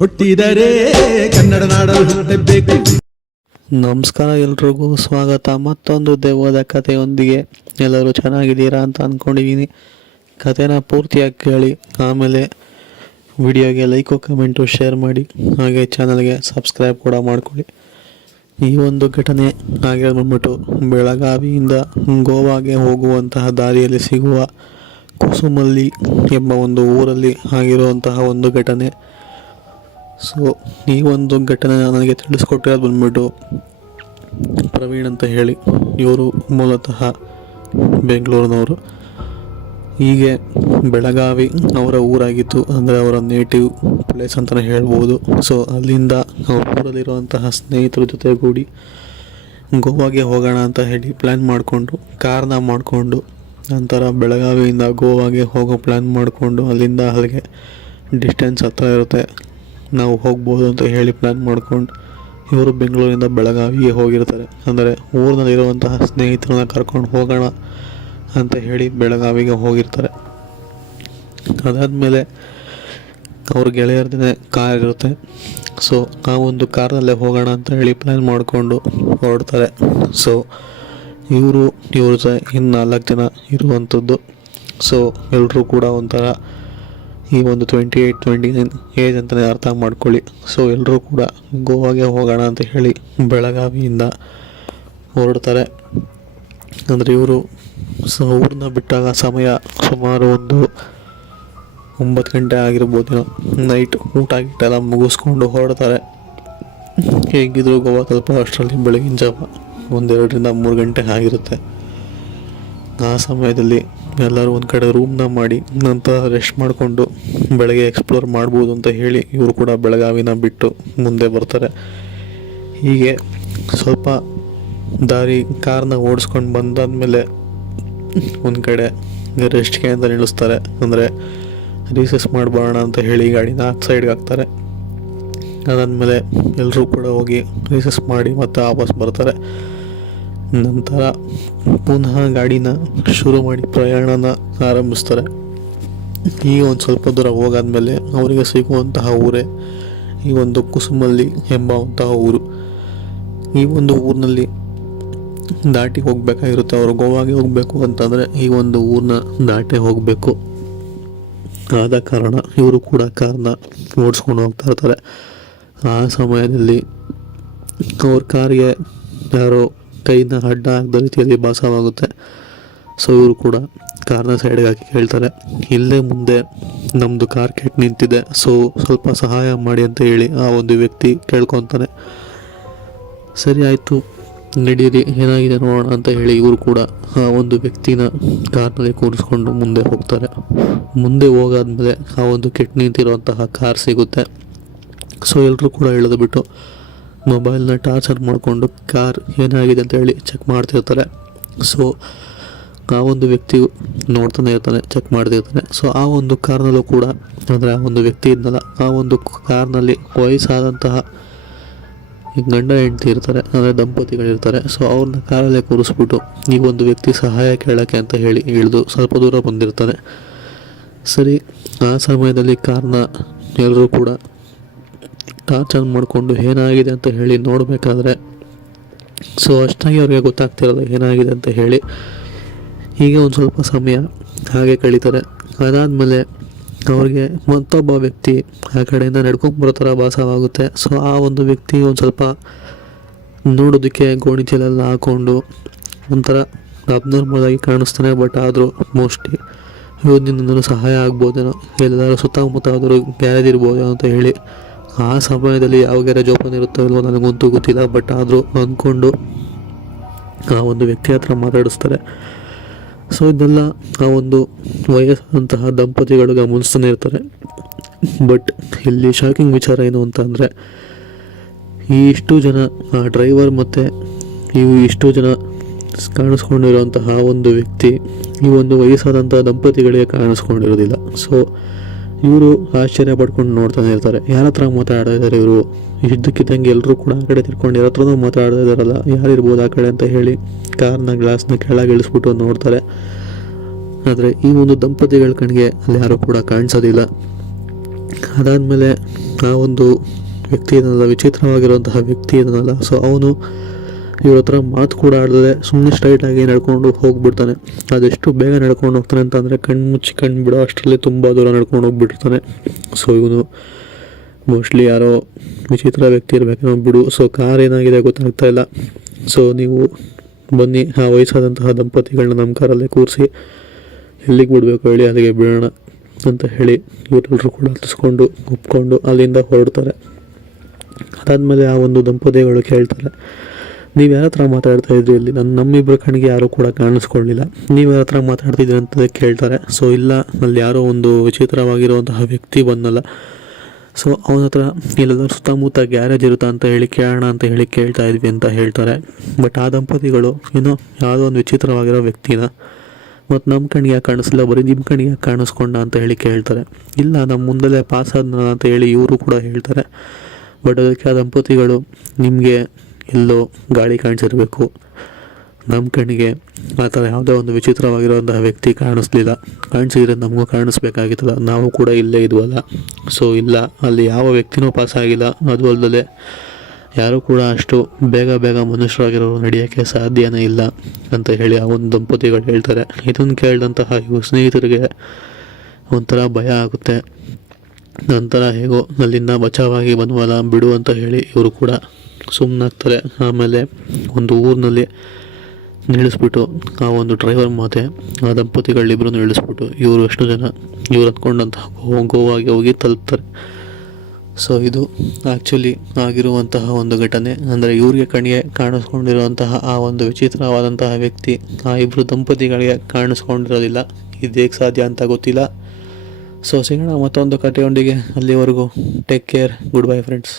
ಹುಟ್ಟಿದರೆ ಕನ್ನಡ ನಾಡಲು ಹುಟ್ಟಬೇಕು. ನಮಸ್ಕಾರ, ಎಲ್ರಿಗೂ ಸ್ವಾಗತ. ಮತ್ತೊಂದು ದೆವ್ವದ ಕಥೆಯೊಂದಿಗೆ. ಎಲ್ಲರೂ ಚೆನ್ನಾಗಿದ್ದೀರಾ ಅಂತ ಅಂದ್ಕೊಂಡಿದ್ದೀನಿ. ಕಥೆನ ಪೂರ್ತಿಯಾಗಿ ಕೇಳಿ, ಆಮೇಲೆ ವಿಡಿಯೋಗೆ ಲೈಕು ಕಮೆಂಟು ಶೇರ್ ಮಾಡಿ, ಹಾಗೆ ಚಾನಲ್ಗೆ ಸಬ್ಸ್ಕ್ರೈಬ್ ಕೂಡ ಮಾಡ್ಕೊಳ್ಳಿ. ಈ ಒಂದು ಘಟನೆ ಹಾಗೆ ಬಂದ್ಬಿಟ್ಟು ಬೆಳಗಾವಿಯಿಂದ ಗೋವಾಗೆ ಹೋಗುವಂತಹ ದಾರಿಯಲ್ಲಿ ಸಿಗುವ ಕುಸುಮಲ್ಲಿ ಎಂಬ ಒಂದು ಊರಲ್ಲಿ ಆಗಿರುವಂತಹ ಒಂದು ಘಟನೆ. ಸೊ ಈ ಒಂದು ಘಟನೆ ನನಗೆ ತಿಳಿಸ್ಕೊಟ್ಟಿರೋದು ಬಂದ್ಬಿಟ್ಟು ಪ್ರವೀಣ್ ಅಂತ ಹೇಳಿ. ಇವರು ಮೂಲತಃ ಬೆಂಗಳೂರಿನವರು. ಹೀಗೆ ಬೆಳಗಾವಿ ಅವರ ಊರಾಗಿತ್ತು, ಅಂದರೆ ಅವರ ನೇಟಿವ್ ಪ್ಲೇಸ್ ಅಂತಲೇ ಹೇಳ್ಬೋದು. ಸೊ ಅಲ್ಲಿಂದ ಅವ್ರ ಊರಲ್ಲಿರುವಂತಹ ಸ್ನೇಹಿತರ ಜೊತೆಗೂಡಿ ಗೋವಾಗೆ ಹೋಗೋಣ ಅಂತ ಹೇಳಿ ಪ್ಲ್ಯಾನ್ ಮಾಡಿಕೊಂಡು, ಕಾರ್ನ ಮಾಡಿಕೊಂಡು, ನಂತರ ಬೆಳಗಾವಿಯಿಂದ ಗೋವಾಗೆ ಹೋಗೋ ಪ್ಲ್ಯಾನ್ ಮಾಡಿಕೊಂಡು, ಅಲ್ಲಿಂದ ಅಲ್ಲಿಗೆ ಡಿಸ್ಟೆನ್ಸ್ ಹತ್ರ ಇರುತ್ತೆ, ನಾವು ಹೋಗ್ಬೋದು ಅಂತ ಹೇಳಿ ಪ್ಲ್ಯಾನ್ ಮಾಡ್ಕೊಂಡು ಇವರು ಬೆಂಗಳೂರಿಂದ ಬೆಳಗಾವಿಗೆ ಹೋಗಿರ್ತಾರೆ. ಅಂದರೆ ಊರಿನಲ್ಲಿರುವಂತಹ ಸ್ನೇಹಿತರನ್ನ ಕರ್ಕೊಂಡು ಹೋಗೋಣ ಅಂತ ಹೇಳಿ ಬೆಳಗಾವಿಗೆ ಹೋಗಿರ್ತಾರೆ. ಅದಾದಮೇಲೆ ಅವ್ರ ಗೆಳೆಯರದೇ ಕಾರ್ ಇರುತ್ತೆ. ಸೊ ಆ ಒಂದು ಕಾರ್ನಲ್ಲೇ ಹೋಗೋಣ ಅಂತ ಹೇಳಿ ಪ್ಲ್ಯಾನ್ ಮಾಡಿಕೊಂಡು ಹೊರಡ್ತಾರೆ. ಸೊ ಇವರು ಜೊತೆ ಇನ್ನು 4 ಜನ ಇರುವಂಥದ್ದು. ಸೊ ಎಲ್ಲರೂ ಕೂಡ ಒಂಥರ ಈ ಒಂದು 28-29 ಏಜ್ ಅಂತಲೇ ಅರ್ಥ ಮಾಡ್ಕೊಳ್ಳಿ. ಸೊ ಎಲ್ಲರೂ ಕೂಡ ಗೋವಾಗೆ ಹೋಗೋಣ ಅಂತ ಹೇಳಿ ಬೆಳಗಾವಿಯಿಂದ ಹೊರಡ್ತಾರೆ. ಅಂದರೆ ಇವರು ಊರನ್ನ ಬಿಟ್ಟಾಗ ಸಮಯ ಸುಮಾರು ಒಂದು 9 ಗಂಟೆ ಆಗಿರ್ಬೋದು. ನೈಟ್ ಊಟ ಗಿಟ್ಟೆಲ್ಲ ಮುಗಿಸ್ಕೊಂಡು ಹೊರಡ್ತಾರೆ. ಹೇಗಿದ್ರು ಗೋವಾ ತಲುಪೋ ಅಷ್ಟರಲ್ಲಿ ಬೆಳಗಿನ ಜಾವ 1-2-3 ಗಂಟೆ ಆಗಿರುತ್ತೆ. ಆ ಸಮಯದಲ್ಲಿ ಎಲ್ಲರೂ ಒಂದು ಕಡೆ ರೂಮ್ನ ಮಾಡಿ ನಂತರ ರೆಸ್ಟ್ ಮಾಡಿಕೊಂಡು ಬೆಳಗ್ಗೆ ಎಕ್ಸ್ಪ್ಲೋರ್ ಮಾಡ್ಬೋದು ಅಂತ ಹೇಳಿ ಇವರು ಕೂಡ ಬೆಳಗಾವಿನ ಬಿಟ್ಟು ಮುಂದೆ ಬರ್ತಾರೆ. ಹೀಗೆ ಸ್ವಲ್ಪ ದಾರಿ ಕಾರ್ನ ಓಡಿಸ್ಕೊಂಡು ಬಂದಾದಮೇಲೆ ಒಂದು ಕಡೆ ರೆಸ್ಟ್ಗೆ ಅಂತ ನಿಲ್ಲಿಸ್ತಾರೆ. ಅಂದರೆ ರೀಸೆಸ್ ಮಾಡಬೋಣ ಅಂತ ಹೇಳಿ ಗಾಡಿನ ಆ ಸೈಡ್ಗೆ ಹಾಕ್ತಾರೆ. ಅದಾದಮೇಲೆ ಎಲ್ಲರೂ ಕೂಡ ಹೋಗಿ ರೀಸೆಸ್ ಮಾಡಿ ಮತ್ತೆ ವಾಪಸ್ ಬರ್ತಾರೆ. ನಂತರ ಪುನಃ ಗಾಡಿನ ಶುರು ಮಾಡಿ ಪ್ರಯಾಣನ ಆರಂಭಿಸ್ತಾರೆ. ಈಗ ಒಂದು ಸ್ವಲ್ಪ ದೂರ ಹೋಗಾದ್ಮೇಲೆ ಅವರಿಗೆ ಸಿಗುವಂತಹ ಊರೇ ಈ ಒಂದು ಕುಸುಮಲ್ಲಿ ಎಂಬಂತಹ ಊರು. ಈ ಒಂದು ಊರಿನಲ್ಲಿ ದಾಟಿ ಹೋಗಬೇಕಾಗಿರುತ್ತೆ. ಅವರು ಗೋವಾಗೆ ಹೋಗಬೇಕು ಅಂತಂದರೆ ಈ ಒಂದು ಊರನ್ನ ದಾಟಿ ಹೋಗಬೇಕು. ಆದ ಕಾರಣ ಇವರು ಕೂಡ ಕಾರ್ನ ಓಡಿಸ್ಕೊಂಡು ಹೋಗ್ತಾ ಇರ್ತಾರೆ. ಆ ಸಮಯದಲ್ಲಿ ಅವ್ರ ಕಾರ್ಗೆ ಯಾರೋ ಕೈನ ಅಡ್ಡ ಆಗದ ರೀತಿಯಲ್ಲಿ ಭಾಸವಾಗುತ್ತೆ. ಸೊ ಇವರು ಕೂಡ ಕಾರ್ನ ಸೈಡ್ಗೆ ಹಾಕಿ ಕೇಳ್ತಾರೆ, ಇಲ್ಲೇ ಮುಂದೆ ನಮ್ಮದು ಕಾರ್ ಕೆಟ್ಟು ನಿಂತಿದೆ, ಸೊ ಸ್ವಲ್ಪ ಸಹಾಯ ಮಾಡಿ ಅಂತ ಹೇಳಿ ಆ ಒಂದು ವ್ಯಕ್ತಿ ಕೇಳ್ಕೊತಾನೆ. ಸರಿ ಆಯಿತು ನಡೀರಿ, ಏನಾಗಿದೆ ನೋಡೋಣ ಅಂತ ಹೇಳಿ ಇವರು ಕೂಡ ಆ ಒಂದು ವ್ಯಕ್ತಿನ ಕಾರ್ನಲ್ಲಿ ಕೂರಿಸ್ಕೊಂಡು ಮುಂದೆ ಹೋಗ್ತಾರೆ. ಮುಂದೆ ಹೋಗಾದ್ಮೇಲೆ ಆ ಒಂದು ಕೆಟ್ಟು ನಿಂತಿರುವಂತಹ ಕಾರ್ ಸಿಗುತ್ತೆ. ಸೊ ಎಲ್ಲರೂ ಕೂಡ ಇಳಿದುಬಿಟ್ಟು ಮೊಬೈಲ್ನ ಟಾರ್ಚರ್ ಮಾಡಿಕೊಂಡು ಕಾರ್ ಏನಾಗಿದೆ ಅಂತ ಹೇಳಿ ಚೆಕ್ ಮಾಡ್ತಿರ್ತಾರೆ. ಸೊ ಆ ಒಂದು ವ್ಯಕ್ತಿಯು ನೋಡ್ತಾನೆ ಇರ್ತಾನೆ, ಚೆಕ್ ಮಾಡ್ತಿರ್ತಾನೆ. ಸೊ ಆ ಒಂದು ಕಾರ್ನಲ್ಲೂ ಕೂಡ, ಅಂದರೆ ಆ ಒಂದು ವ್ಯಕ್ತಿ ಇದ್ನಲ್ಲ, ಆ ಒಂದು ಕಾರ್ನಲ್ಲಿ ವಯಸ್ಸಾದಂತಹ ಗಂಡ ಹೆಂಡತಿ ಇರ್ತಾರೆ, ಅಂದರೆ ದಂಪತಿಗಳಿರ್ತಾರೆ. ಸೊ ಅವ್ರನ್ನ ಕಾರಲ್ಲೇ ಕೂರಿಸ್ಬಿಟ್ಟು ಈ ಒಂದು ವ್ಯಕ್ತಿ ಸಹಾಯ ಕೇಳೋಕ್ಕೆ ಅಂತ ಹೇಳಿ ಇಳಿದು ಸ್ವಲ್ಪ ದೂರ ಬಂದಿರ್ತಾನೆ. ಸರಿ, ಆ ಸಮಯದಲ್ಲಿ ಕಾರ್ನ ಎಲ್ಲರೂ ಕೂಡ ಟಾರ್ಚ್ ಆನ್ ಮಾಡಿಕೊಂಡು ಏನಾಗಿದೆ ಅಂತ ಹೇಳಿ ನೋಡಬೇಕಾದ್ರೆ, ಸೊ ಅಷ್ಟಾಗಿ ಅವ್ರಿಗೆ ಗೊತ್ತಾಗ್ತಿರಲ್ಲ ಏನಾಗಿದೆ ಅಂತ ಹೇಳಿ. ಹೀಗೆ ಒಂದು ಸ್ವಲ್ಪ ಸಮಯ ಹಾಗೆ ಕಳೀತಾರೆ. ಅದಾದಮೇಲೆ ಅವ್ರಿಗೆ ಮತ್ತೊಬ್ಬ ವ್ಯಕ್ತಿ ಆ ಕಡೆಯಿಂದ ನಡ್ಕೊಂಬರೋ ಥರ ಭಾಸವಾಗುತ್ತೆ. ಸೊ ಆ ಒಂದು ವ್ಯಕ್ತಿ ಒಂದು ಸ್ವಲ್ಪ ನೋಡೋದಕ್ಕೆ ಗೋಣಿ ಚೀಲೆಲ್ಲ ಹಾಕ್ಕೊಂಡು ಒಂಥರ ಅಬ್ನಾರ್ಮಲ್ ಆಗಿ ಕಾಣಿಸ್ತಾನೆ. ಬಟ್ ಆದರೂ ಮೋಸ್ಟ್ಲಿ ಇವತ್ತಿನಿಂದಲೂ ಸಹಾಯ ಆಗ್ಬೋದೇನೋ, ಎಲ್ಲರೂ ಸುತ್ತಮುತ್ತ ಆದರೂ ಗ್ಯಾರೇಜ್ ಇರ್ಬೋದೇನೋ ಅಂತ ಹೇಳಿ. ಆ ಸಮಯದಲ್ಲಿ ಯಾವ ಗ್ಯಾರೇಜ್ ಓಪನ್ ಇರುತ್ತೋ ಇಲ್ವೋ ನನಗಂತೂ ಗೊತ್ತಿಲ್ಲ. ಬಟ್ ಆದರೂ ಅಂದ್ಕೊಂಡು ಆ ಒಂದು ವ್ಯಕ್ತಿ ಹತ್ರ ಮಾತಾಡಿಸ್ತಾರೆ. ಸೊ ಇದೆಲ್ಲ ಆ ಒಂದು ವಯಸ್ಸಾದಂತಹ ದಂಪತಿಗಳು ಗಮನಿಸ್ತಾನೆ ಇರ್ತಾರೆ. ಬಟ್ ಇಲ್ಲಿ ಶಾಕಿಂಗ್ ವಿಚಾರ ಏನು ಅಂತ ಅಂದರೆ, ಈ ಇಷ್ಟು ಜನ ಆ ಡ್ರೈವರ್ ಮತ್ತು ಇಷ್ಟು ಜನ ಕಾಣಿಸ್ಕೊಂಡಿರೋಂತಹ ಒಂದು ವ್ಯಕ್ತಿ ಈ ಒಂದು ವಯಸ್ಸಾದಂತಹ ದಂಪತಿಗಳಿಗೆ ಕಾಣಿಸ್ಕೊಂಡಿರೋದಿಲ್ಲ. ಸೊ ಇವರು ಆಶ್ಚರ್ಯ ಪಡ್ಕೊಂಡು ನೋಡ್ತಾನೆ ಇರ್ತಾರೆ, ಯಾರ ಹತ್ರ ಮಾತಾಡ್ತಾ ಇದ್ದಾರೆ ಇವರು, ಇದ್ದಕ್ಕಿದ್ದಂಗೆ ಎಲ್ಲರೂ ಕೂಡ ಆ ಕಡೆ ತಿರ್ಕೊಂಡು ಯಾರ ಹತ್ರನೂ ಮಾತಾಡ್ತಾ ಇದ್ದಾರಲ್ಲ, ಯಾರಿರ್ಬೋದು ಆ ಕಡೆ ಅಂತ ಹೇಳಿ ಕಾರ್ನ ಗ್ಲಾಸ್ನ ಕೆಳಗೆ ಇಳಿಸ್ಬಿಟ್ಟು ನೋಡ್ತಾರೆ. ಆದರೆ ಈ ಒಂದು ದಂಪತಿಗಳ ಕಣ್ಣಿಗೆ ಅಲ್ಲಿ ಯಾರೂ ಕೂಡ ಕಾಣಿಸೋದಿಲ್ಲ. ಅದಾದಮೇಲೆ ಆ ಒಂದು ವ್ಯಕ್ತಿ ಇದನ್ನಲ್ಲ, ವಿಚಿತ್ರವಾಗಿರುವಂತಹ ವ್ಯಕ್ತಿ ಇದನ್ನಲ್ಲ, ಸೊ ಅವನು ಇವ್ರ ಹತ್ರ ಮಾತು ಕೂಡ ಆಡದೆ ಸುಮ್ಮನೆ ಸ್ಟ್ರೈಟಾಗಿ ನಡ್ಕೊಂಡು ಹೋಗ್ಬಿಡ್ತಾನೆ. ಅದೆಷ್ಟು ಬೇಗ ನಡ್ಕೊಂಡು ಹೋಗ್ತಾನೆ ಅಂತಂದರೆ ಕಣ್ಣು ಮುಚ್ಚಿ ಕಣ್ಣು ಬಿಡೋ ಅಷ್ಟರಲ್ಲಿ ತುಂಬ ದೂರ ನಡ್ಕೊಂಡು ಹೋಗ್ಬಿಟ್ಟಿರ್ತಾನೆ. ಸೊ ಇವನು ಮೋಸ್ಟ್ಲಿ ಯಾರೋ ವಿಚಿತ್ರ ವ್ಯಕ್ತಿ ಇರಬೇಕೇನೋ ಬಿಡು. ಸೊ ಕಾರ್ ಏನಾಗಿದೆ ಗೊತ್ತಾಗ್ತಾ ಇಲ್ಲ. ಸೊ ನೀವು ಬನ್ನಿ ಆ ವಯಸ್ಸಾದಂತಹ ದಂಪತಿಗಳನ್ನ ನಮ್ಮ ಕಾರಲ್ಲೇ ಕೂರಿಸಿ ಎಲ್ಲಿಗೆ ಬಿಡಬೇಕು ಹೇಳಿ ಅಲ್ಲಿಗೆ ಬಿಡೋಣ ಅಂತ ಹೇಳಿ ಇವರೆಲ್ಲರೂ ಕೂಡ ಹತ್ತಿಸ್ಕೊಂಡು ಒಪ್ಕೊಂಡು ಅಲ್ಲಿಂದ ಹೊರಡ್ತಾರೆ. ಅದಾದಮೇಲೆ ಆ ಒಂದು ದಂಪತಿಗಳು ಕೇಳ್ತಾರೆ, ನೀವು ಯಾರ ಹತ್ರ ಮಾತಾಡ್ತಾ ಇದ್ರಿ ಇಲ್ಲಿ? ನಮ್ಮಿಬ್ಬರ ಕಣ್ಣಿಗೆ ಯಾರೂ ಕೂಡ ಕಾಣಿಸ್ಕೊಳ್ಳಿಲ್ಲ, ನೀವು ಯಾರ ಹತ್ರ ಮಾತಾಡ್ತಿದ್ರಿ ಅಂತ ಕೇಳ್ತಾರೆ. ಸೊ ಇಲ್ಲ, ಅಲ್ಲಿ ಯಾರೋ ಒಂದು ವಿಚಿತ್ರವಾಗಿರುವಂತಹ ವ್ಯಕ್ತಿ ಬಂದಲ್ಲ, ಸೊ ಅವನ ಹತ್ರ ಇಲ್ಲೆಲ್ಲರೂ ಸುತ್ತಮುತ್ತ ಗ್ಯಾರೇಜ್ ಇರುತ್ತಾ ಅಂತ ಹೇಳಿ ಕೇಳೋಣ ಅಂತ ಹೇಳಿ ಕೇಳ್ತಾ ಇದ್ವಿ ಅಂತ ಹೇಳ್ತಾರೆ. ಬಟ್ ಆ ದಂಪತಿಗಳು ಏನೋ ಯಾವುದೋ ಒಂದು ವಿಚಿತ್ರವಾಗಿರೋ ವ್ಯಕ್ತಿನ ಮತ್ತು ನಮ್ಮ ಕಣ್ಣಿಗೆ ಯಾಕೆ ಕಾಣಿಸ್ಲಿಲ್ಲ, ಬರೀ ನಿಮ್ಮ ಕಣ್ಣಿಗೆ ಯಾಕೆ ಕಾಣಿಸ್ಕೊಂಡ ಅಂತ ಹೇಳಿ ಕೇಳ್ತಾರೆ. ಇಲ್ಲ, ನಮ್ಮ ಮುಂದಲ್ಲೇ ಪಾಸ್ ಆದ್ನ ಅಂತ ಹೇಳಿ ಇವರು ಕೂಡ ಹೇಳ್ತಾರೆ. ಬಟ್ ಅದಕ್ಕೆ ಆ ದಂಪತಿಗಳು, ನಿಮಗೆ ಎಲ್ಲೋ ಗಾಳಿ ಕಾಣಿಸಿರ್ಬೇಕು, ನಮ್ಮ ಕಣ್ಣಿಗೆ ಆ ಥರ ಯಾವುದೋ ಒಂದು ವಿಚಿತ್ರವಾಗಿರೋಂತಹ ವ್ಯಕ್ತಿ ಕಾಣಿಸ್ಲಿಲ್ಲ, ಕಾಣಿಸಿದ್ರೆ ನಮಗೂ ಕಾಣಿಸ್ಬೇಕಾಗಿತ್ತಲ್ಲ, ನಾವು ಕೂಡ ಇಲ್ಲೇ ಇದ್ವಲ್ಲ. ಸೊ ಇಲ್ಲ, ಅಲ್ಲಿ ಯಾವ ವ್ಯಕ್ತಿನೂ ಪಾಸ್ ಆಗಿಲ್ಲ, ಅದು ಅಲ್ಲದೆ ಯಾರೂ ಕೂಡ ಅಷ್ಟು ಬೇಗ ಮನುಷ್ಯರಾಗಿರೋರು ನಡೆಯೋಕ್ಕೆ ಸಾಧ್ಯನೇ ಇಲ್ಲ ಅಂತ ಹೇಳಿ ಆ ಒಂದು ದಂಪತಿಗಳು ಹೇಳ್ತಾರೆ. ಇದನ್ನು ಕೇಳಿದಂತಹ ಇವು ಸ್ನೇಹಿತರಿಗೆ ಒಂಥರ ಭಯ ಆಗುತ್ತೆ. ನಂತರ ಹೇಗೋ ಅಲ್ಲಿಂದ ಬಚಾವಾಗಿ ಬಂದ್ವಲ್ಲ ಬಿಡು ಅಂತ ಹೇಳಿ ಇವರು ಕೂಡ ಸುಮ್ಮನಾಗ್ತಾರೆ. ಆಮೇಲೆ ಒಂದು ಊರಿನಲ್ಲಿ ನಿಲ್ಲಿಸ್ಬಿಟ್ಟು ಆ ಒಂದು ಡ್ರೈವರ್ ಮತ್ತೆ ಆ ದಂಪತಿಗಳಿಬ್ಬರೂ ಇಳಿಸ್ಬಿಟ್ಟು ಇವರು ಎಷ್ಟು ಜನ ಇವ್ರು ಹತ್ಕೊಂಡಂತಹ ಗೋವಾಗೆ ಹೋಗಿ ತಲುಪ್ತಾರೆ. ಸೊ ಇದು ಆ್ಯಕ್ಚುಲಿ ಆಗಿರುವಂತಹ ಒಂದು ಘಟನೆ. ಅಂದರೆ ಇವ್ರಿಗೆ ಕಣ್ಣಿಗೆ ಕಾಣಿಸ್ಕೊಂಡಿರುವಂತಹ ಆ ಒಂದು ವಿಚಿತ್ರವಾದಂತಹ ವ್ಯಕ್ತಿ ಆ ಇಬ್ಬರು ದಂಪತಿಗಳಿಗೆ ಕಾಣಿಸ್ಕೊಂಡಿರೋದಿಲ್ಲ. ಇದು ಹೇಗೆ ಸಾಧ್ಯ ಅಂತ ಗೊತ್ತಿಲ್ಲ. ಸೊ ಸಿಗೋಣ ಮತ್ತೊಂದು ಕಥೆಯೊಂದಿಗೆ. ಅಲ್ಲಿವರೆಗೂ take care, good bye friends.